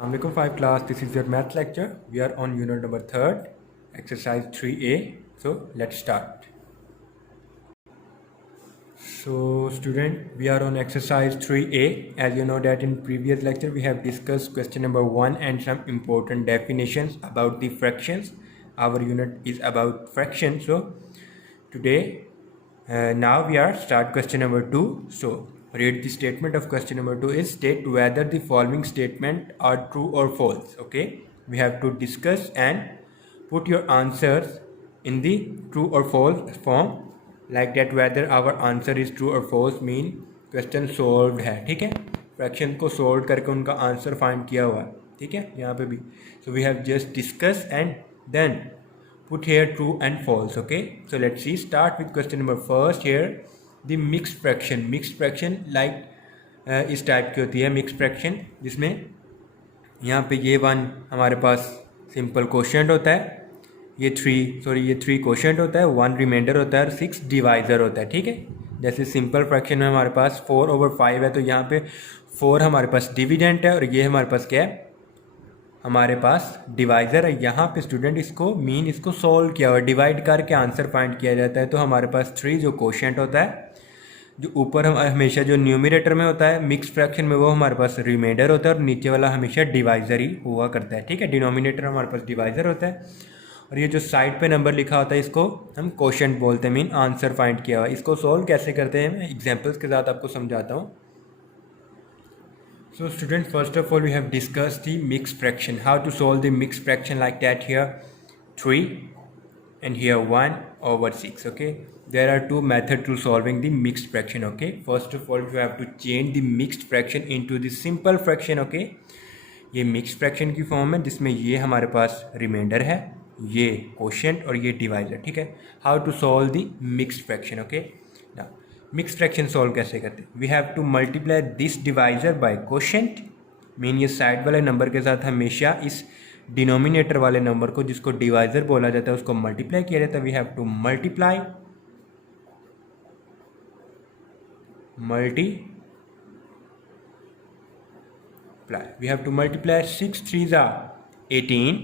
Assalamualaikum 5 class, this is your math lecture. We are on unit number 3rd, exercise 3A. So let's start. So student, we are on exercise 3A. As you know that in previous lecture we have discussed question number 1 and some important definitions about the fractions. Our unit is about fractions. So today now we are start question number 2. So read the statement of question number 2 is state whether the following statement are true or false. Okay, we have to discuss and put your answers in the true or false form, like that whether our answer is true or false mean question solve है. ठीक है, fraction को solve करके उनका answer find किया हुआ है. ठीक है, यहाँ पे भी. So we have just discuss and then put here true and false. Okay, so let's see, start with question number first. Here the mixed fraction like इस टाइप की होती है मिक्स्ड फ्रैक्शन, जिसमें यहाँ पे ये 1 हमारे पास सिंपल कोशेंट होता है, ये 3 कोशेंट होता है, 1 रिमाइंडर होता है और 6 डिवाइज़र होता है. ठीक है, जैसे सिंपल फ्रैक्शन में हमारे पास 4/5 है, तो यहाँ पे 4 हमारे पास डिविडेंट है और ये हमारे पास क्या है, हमारे पास डिवाइज़र है. यहाँ पे स्टूडेंट इसको सॉल्व किया हुआ, डिवाइड करके आंसर फाइंड किया जाता है. तो हमारे पास 3 जो कोशेंट होता है, जो ऊपर हम हमेशा जो न्यूमरेटर में होता है मिक्स फ्रैक्शन में, वो हमारे पास रिमाइंडर होता है और नीचे वाला हमेशा डिवाइज़र ही हुआ करता है. ठीक है, डिनोमिनेटर हमारे पास डिवाइज़र होता है और ये जो साइड पे नंबर लिखा होता है इसको हम कोशेंट बोलते हैं, मीन आंसर फाइंड किया हुआ. इसको सॉल्व कैसे करते हैं मैं एग्जाम्पल्स के साथ आपको समझाता हूँ. So students, first of all we have discussed the mixed fraction, how to solve the mixed fraction like that. Here 3 and here 1/6. Okay, there are two methods to solving the mixed fraction. Okay, first of all you have to change the mixed fraction into the simple fraction. Okay, ये mixed fraction की form है जिसमें ये हमारे पास reminder है, ये quotient और ये डिवाइजर. ठीक है, how to solve the mixed fraction. Okay, mix fraction solve कैसे करते हैं, we have to multiply this divisor by quotient, mean ये साइड वाले नंबर के साथ हमेशा इस डिनोमिनेटर वाले नंबर को, जिसको डिवाइजर बोला जाता है, उसको मल्टीप्लाई किया जाता है. We have to multiply we have to multiply 6 3s are 18,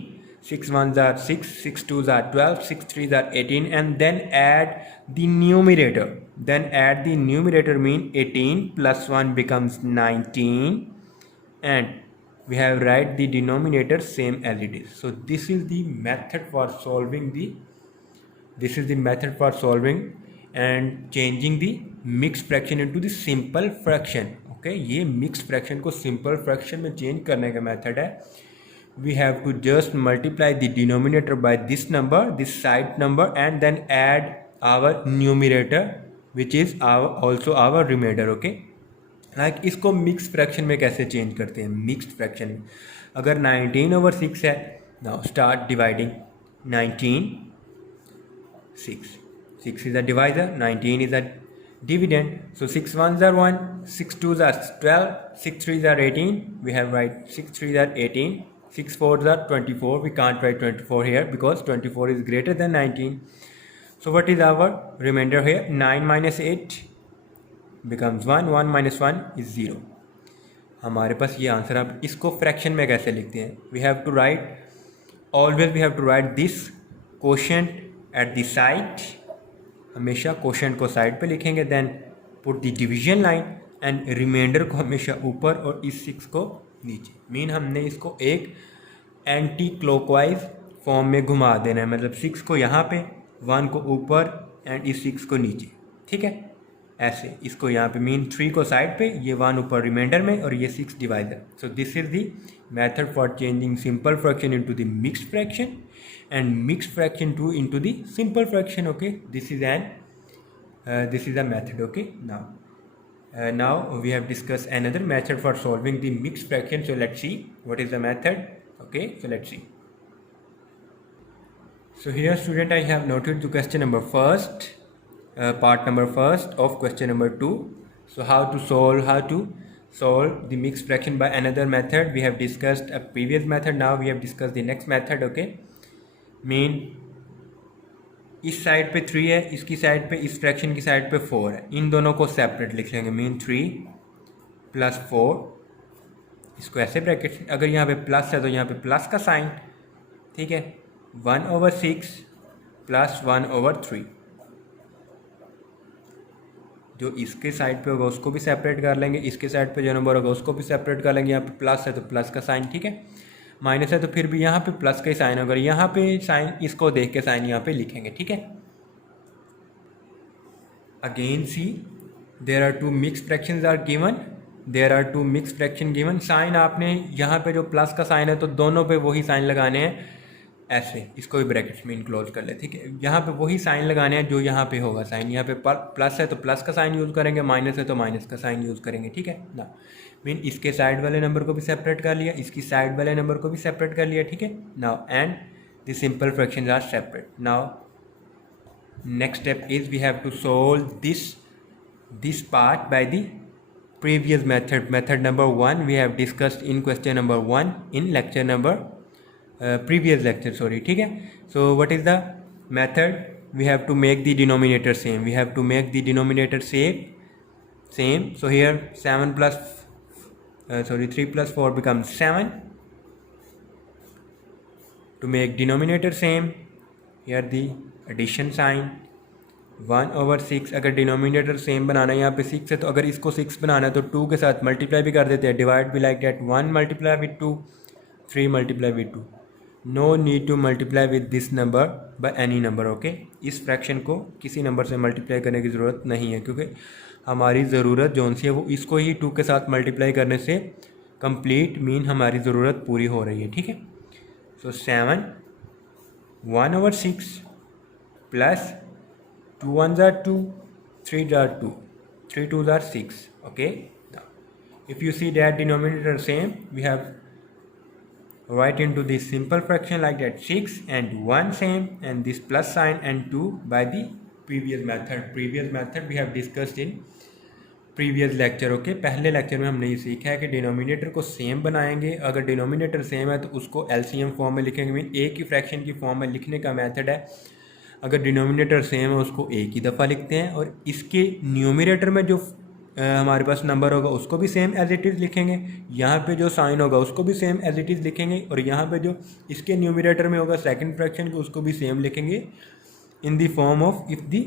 6 1s are 6, 6 2s are 12, 6 3s are 18, and then add the numerator. Then add the numerator mean 18 plus 1 becomes 19, and we have write the denominator same as it is. So this is the method for solving and changing the mixed fraction into the simple fraction. Okay, ये mixed fraction को simple fraction में change करने का method है. We have to just multiply the denominator by this number, this side number, and then add our numerator which is also our remainder. Okay, like इसको mixed fraction में कैसे change करते हैं. mixed fraction में अगर 19/6 है, now start dividing. 19 6 is a divisor, 19 is a dividend. So 6 1s are 1, 6 2s are 12, 6 3s are 18. We have write 6 3s are 18, 6 4s are 24. We can't write 24 here because 24 is greater than 19. So what is our remainder here? 9 minus 8 becomes 1, 1 minus 1 is 0. हमारे पास ये answer. आप इसको fraction में कैसे लिखते हैं, we have to write this quotient at the side, हमेशा quotient को साइड पे लिखेंगे. Then put the division line and remainder को हमेशा ऊपर और इस 6 को नीचे. मीन हमने इसको एक एंटी क्लॉकवाइज फॉर्म में घुमा देना है, मतलब 6 को यहाँ पे, 1 को ऊपर एंड इस 6 को नीचे. ठीक है, ऐसे इसको यहाँ पे, मीन 3 को साइड पे, ये 1 ऊपर रिमाइंडर में और ये 6 divisor. So this is the method for changing simple fraction into the mixed fraction and mixed fraction to into the simple fraction. Okay, this is a method. Okay, now we have discussed another method for solving the mixed fraction. So let's see what is the method. Okay, so let's see. So here student, I have noted the question number first, part number first of question number 2. So how to solve the mixed fraction by another method. We have discussed a previous method, now we have discussed the next method. Okay, mean इस side पे 3 है, इसकी side पे, इस fraction की side पे 4 है. इन दोनों को सेपरेट लिख लेंगे, मीन 3 + 4 इसको ऐसे ब्रैकेट, अगर यहाँ पे प्लस है तो यहाँ पे प्लस का साइन, ठीक है, 1/6 प्लस 1/3। जो इसके साइड पे होगा उसको भी सेपरेट कर लेंगे, इसके साइड पे जो नंबर होगा उसको भी सेपरेट कर लेंगे। यहाँ पे प्लस है तो प्लस का साइन, ठीक है, माइनस है तो फिर भी यहाँ पे प्लस का ही साइन होगा, यहाँ पे साइन इसको देख के साइन यहाँ पे लिखेंगे, ठीक है। Again see there are two mix fractions are given, there are two mix fraction given. Sign आपने यहाँ पे जो प्लस का साइन है तो दोनों पे वही साइन लगाने हैं, ऐसे इसको भी ब्रैकेट्स में इनक्लोज कर ले, ठीक है। यहाँ पे वही साइन लगाने हैं जो यहाँ पे होगा साइन, यहाँ पे प्लस है तो प्लस का साइन यूज़ करेंगे, माइनस है तो माइनस का साइन यूज़ करेंगे, ठीक है ना। मीन इसके साइड वाले नंबर को भी सेपरेट कर लिया, इसकी साइड वाले नंबर को भी सेपरेट कर लिया, ठीक है। Now and the simple fractions are separate. Now next step is we have to solve this part by the previous method number 1 we have discussed in question number 1 in lecture number previous lecture, sorry, ठीक है। So what is the method? We have to make the denominator same, we have to make the denominator same. So here 7 plus 3 plus 4 becomes 7. To make denominator same, here the addition sign 1/6। अगर denominator same बनाना है, यहाँ पे 6 है तो अगर इसको 6 बनाना है तो 2 के साथ मल्टीप्लाई भी कर देते हैं, डिवाइड भी like that, 1 multiply with 2, 3 multiply with 2। No need to multiply with this number by any number, okay. इस फ्रैक्शन को किसी नंबर से मल्टीप्लाई करने की ज़रूरत नहीं है, क्योंकि हमारी ज़रूरत जो सी है वो इसको ही 2 के साथ मल्टीप्लाई करने से कंप्लीट, मीन हमारी ज़रूरत पूरी हो रही है, ठीक है। सो 7 1/6 plus 2 1s are 2, 3s are 2, 3 2s are 6, okay. Now if you see that denominator same, we have write into this simple fraction like that, 6 and 1 same, and this plus sign and 2 by the previous method we have discussed in previous lecture, okay। पहले lecture में हमने ये सीखा है कि denominator को same बनाएंगे, अगर डिनोमिनेटर सेम है तो उसको एलसीएम फॉर्म में लिखेंगे, मीन एक ही फ्रैक्शन की फॉर्म में लिखने का मेथड है। अगर डिनोमिनेटर सेम है उसको एक ही दफ़ा लिखते हैं, और इसके न्यूमरेटर में जो हमारे पास नंबर होगा उसको भी सेम एज इट इज़ लिखेंगे, यहाँ पे जो साइन होगा उसको भी सेम एज इट इज़ लिखेंगे, और यहाँ पे जो इसके न्यूमरेटर में होगा सेकंड फ्रैक्शन को उसको भी सेम लिखेंगे in the form of if the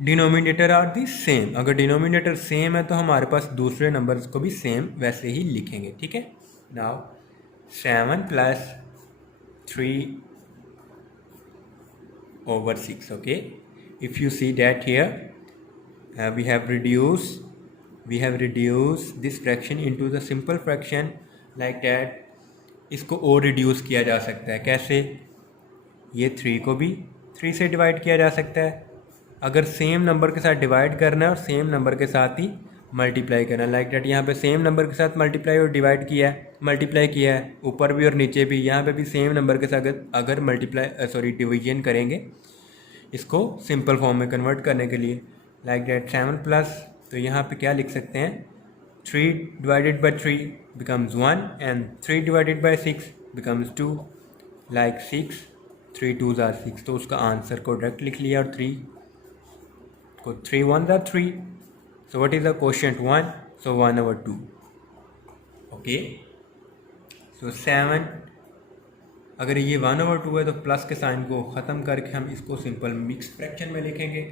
denominator are the same. अगर डिनोमिनेटर सेम है तो हमारे पास दूसरे नंबर्स को भी सेम वैसे ही लिखेंगे, ठीक है। Now 7 plus 3/6, okay। If you see that here we have reduced this fraction into the simple fraction like that। इसको और रिड्यूस किया जा सकता है, कैसे? ये 3 को भी 3 से डिवाइड किया जा सकता है, अगर सेम नंबर के साथ डिवाइड करना है और सेम नंबर के साथ ही मल्टीप्लाई करना है, लाइक डेट। यहाँ पे सेम नंबर के साथ मल्टीप्लाई और डिवाइड किया है, मल्टीप्लाई किया है ऊपर भी और नीचे भी, यहाँ पे भी सेम नंबर के साथ अगर डिवीजन करेंगे इसको सिंपल फॉर्म में कन्वर्ट करने के लिए, लाइक डेट 7 प्लस, तो यहाँ पे क्या लिख सकते हैं, 3 divided by 3 becomes 1 and 3 divided by 6 becomes 2, like 6 3 2s are 6। तो उसका आंसर को डायरेक्ट लिख लिया, और 3 को 3 1s are 3। So what is the quotient? 1, so 1/2, okay। So 7, अगर ये 1/2 है तो प्लस के साइन को ख़त्म करके हम इसको सिंपल मिक्स फ्रैक्शन में लिखेंगे।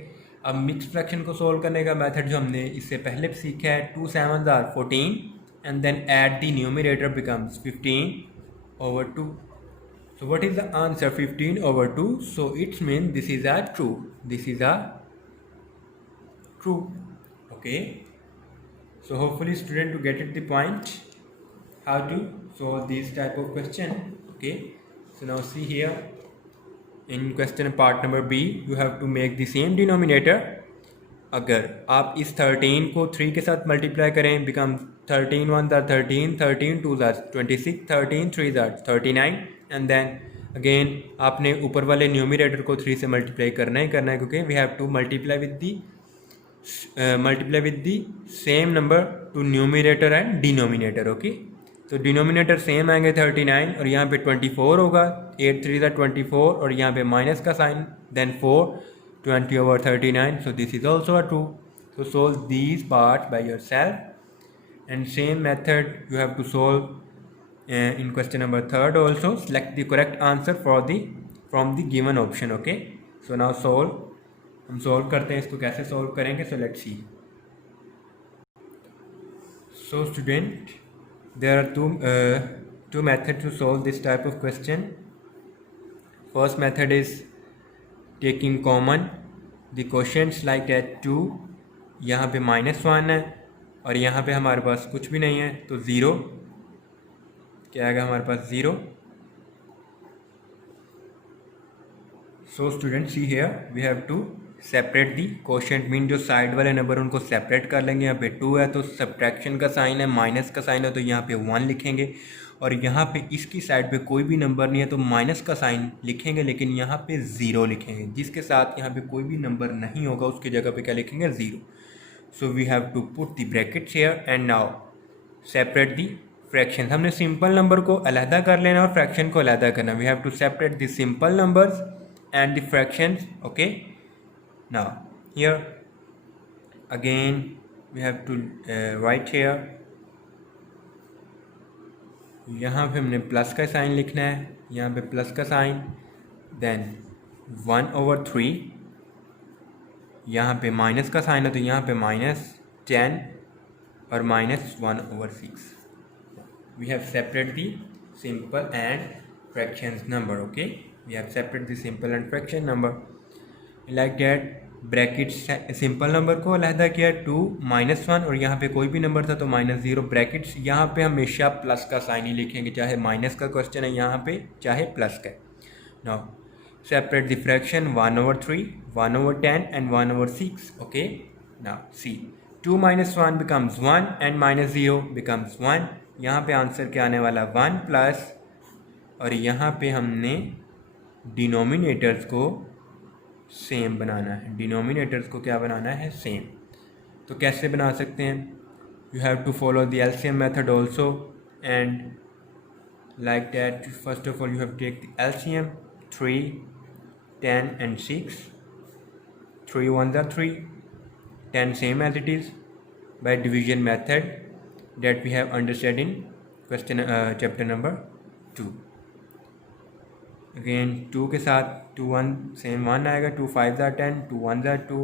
अब मिक्स फ्रैक्शन को सोल्व करने का मेथड जो हमने इससे पहले सीखा है, 2 7s are 14 and then add the numerator becomes 15/2। So what is the answer? 15/2। So it means this is a true, okay। So hopefully student to get it the point how to solve this type of question, okay। So now see here in question part number B you have to make the same denominator। अगर आप इस 13 को 3 के साथ multiply करें, become 13 1s are 13, 13 2s are 26, 13 3s are 39, and then again आपने ऊपर वाले न्यूमरेटर को 3 से मल्टीप्लाई करना ही करना है, क्योंकि we have to multiply with the same number to numerator and denominator, okay. तो डिनोमिनेटर सेम आएंगे 39 और यहाँ पे 24 होगा, 8 3s are 24 और यहाँ पे माइनस का sign, then 4 20/39। So this is also a true। So solve these parts by yourself and same method you have to solve in question number 3rd also. Select the correct answer from the given option. Okay, so now हम solve करते हैं इसको कैसे solve करेंगे. So let's see. So student, there are two methods to solve this type of question. First method is taking common the quotients like that 2, यहाँ पे -1 है और यहाँ पे हमारे पास कुछ भी नहीं है तो 0. क्या आएगा हमारे पास 0. So student see here we have to separate the quotient, mean जो साइड वाले नंबर उनको सेपरेट कर लेंगे. यहाँ पे 2 है तो सब्ट्रैक्शन का साइन है, माइनस का साइन है तो यहाँ पे 1 लिखेंगे. और यहाँ पे इसकी साइड पे कोई भी नंबर नहीं है तो माइनस का साइन लिखेंगे, लेकिन यहाँ पे 0 लिखेंगे. जिसके साथ यहाँ पे कोई भी नंबर नहीं होगा उसकी जगह पे क्या लिखेंगे 0. So we have to put the brackets here and now separate the fraction. हमने सिंपल नंबर को अलहदा कर लेना और फ्रैक्शन को अलहदा करना. We have to separate the simple numbers and the fractions. Okay, now here again we have to write here. यहाँ पे हमने प्लस का साइन लिखना है, यहाँ पे प्लस का साइन, देन 1/3. यहाँ पे माइनस का साइन है तो यहाँ पे -10 और -1/6. we have separated the simple and fractions number. Okay, we have separated the simple and fraction number like that. Brackets simple number को अलहदा किया 2 -1 और यहाँ पे कोई भी नंबर था तो -0. ब्रैकेट्स यहाँ पे हमेशा प्लस का साइन ही लिखेंगे, चाहे माइनस का क्वेश्चन है यहाँ पे चाहे प्लस का. Now separate the fraction 1/3, 1/10 and 1/6. Okay, now see 2 - 1 becomes 1 and -0 becomes 1. यहाँ पे आंसर क्या आने वाला 1 प्लस, और यहाँ पे हमने डिनोमिनेटर्स को सेम बनाना है. डिनोमिनेटर्स को क्या बनाना है सेम. तो कैसे बना सकते हैं. You have to follow the LCM method also and like that. First of all you have take the LCM 3, 10 and 6. 3 1s are 3, 10 same as it is by division method that we have understood in question chapter number 2. Again 2 के साथ 2 1 same 1 आएगा. 2 5s are 10, 2 1s are 2,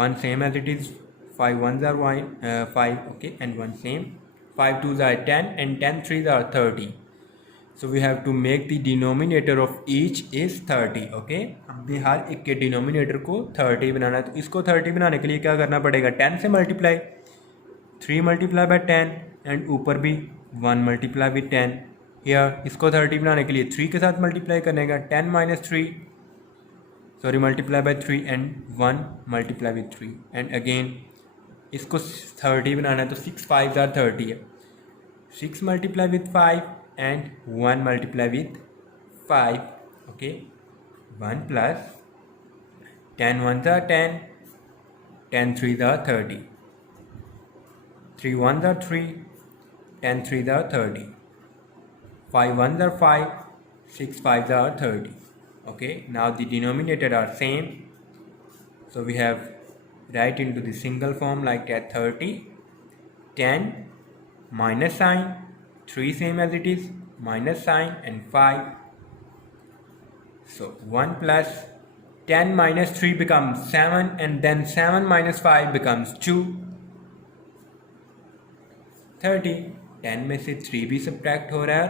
1 same as it is, 5 1s are 5. Okay, and 1 same, 5 2s are 10 and 10 3s are 30. So we have to make the denominator of each is 30. Okay, हमने हर एक के denominator को 30 बनाना है. तो इसको 30 बनाने के लिए क्या करना पड़ेगा, 10 से मल्टीप्लाई, 3 मल्टीप्लाई बाय 10 एंड ऊपर भी 1 मल्टीप्लाई विथ 10. या इसको 30 बनाने के लिए 3 के साथ मल्टीप्लाई करने का, 10 - 3 sorry multiply by 3 and 1 multiply with 3. And again इसको 30 बनाना है तो 6 5s are 30 है. 6 multiply with 5 and 1 multiply with 5. Okay, 1 plus 10 1s are 10, 10 3s are 30, 3 1s are 3, 10 3s are 30, 5 1s are 5, 6 5s are 30. Okay, now the denominator are same, so we have write into the single form like that. 30, 10 minus sign, 3 same as it is, minus sign and 5. So 1 plus 10 minus 3 becomes 7 and then 7 minus 5 becomes 2. 30, 10 में से 3 भी subtract हो रहा है,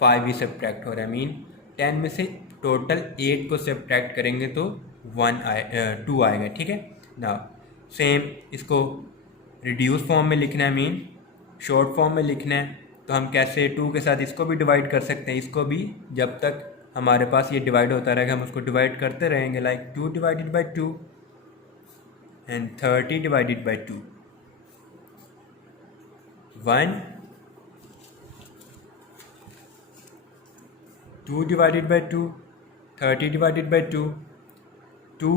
5 भी subtract हो रहा है. मीन 10 में से टोटल 8 को सब्ट्रैक्ट करेंगे तो 2 आएगा. ठीक है, ना सेम इसको रिड्यूस फॉर्म में लिखना है, मीन शॉर्ट फॉर्म में लिखना है. तो हम कैसे 2 के साथ इसको भी डिवाइड कर सकते हैं, इसको भी जब तक हमारे पास ये डिवाइड होता रहेगा हम उसको डिवाइड करते रहेंगे. Like 2 divided by 2 and 30 divided by 2. 1 2 divided by 2, 30 divided by 2. 2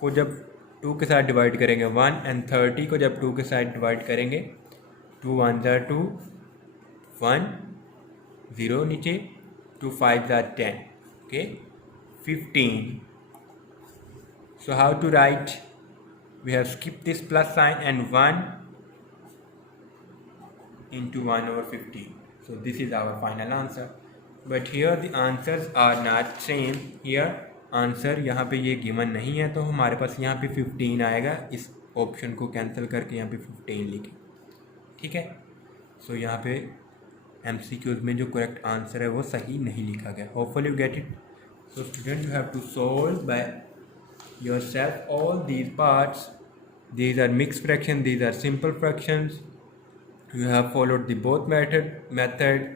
को जब 2 के साथ डिवाइड करेंगे 1 एंड 30 को जब 2 के साथ डिवाइड करेंगे 2 1s are 2, 1 0 नीचे, 2 5s are 10. Okay, 15. So how to write? We have skipped this plus sign and 1 into 1/15. So this is our final answer. But here the answers are not same. Here answer यहाँ पे ये given नहीं है, तो हमारे पास यहाँ पे 15 आएगा. इस ऑप्शन को कैंसिल करके यहाँ पे 15 लिखें. ठीक है. सो यहाँ पे MCQs में जो करेक्ट आंसर है वो सही नहीं लिखा गया. Hopefully you get it. So student, you have to solve by yourself all these parts. These are mixed fraction, these are simple fractions. You have followed the both method.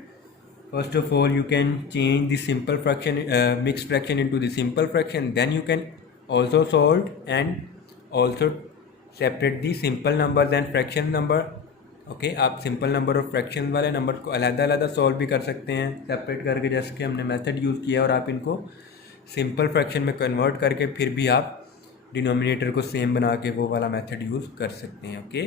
First of all, you can change the simple fraction, mixed fraction into the simple fraction. Then you can also solve and also separate the simple numbers and fraction number. Okay, आप simple number और fraction वाले number को अलग-अलग solve भी कर सकते हैं separate करके, जैसे कि हमने मेथड यूज़ किया. और आप इनको सिंपल फ्रैक्शन में कन्वर्ट करके फिर भी आप डिनोमिनेटर को सेम बना के वो वाला मेथड यूज़ कर सकते हैं. ओके.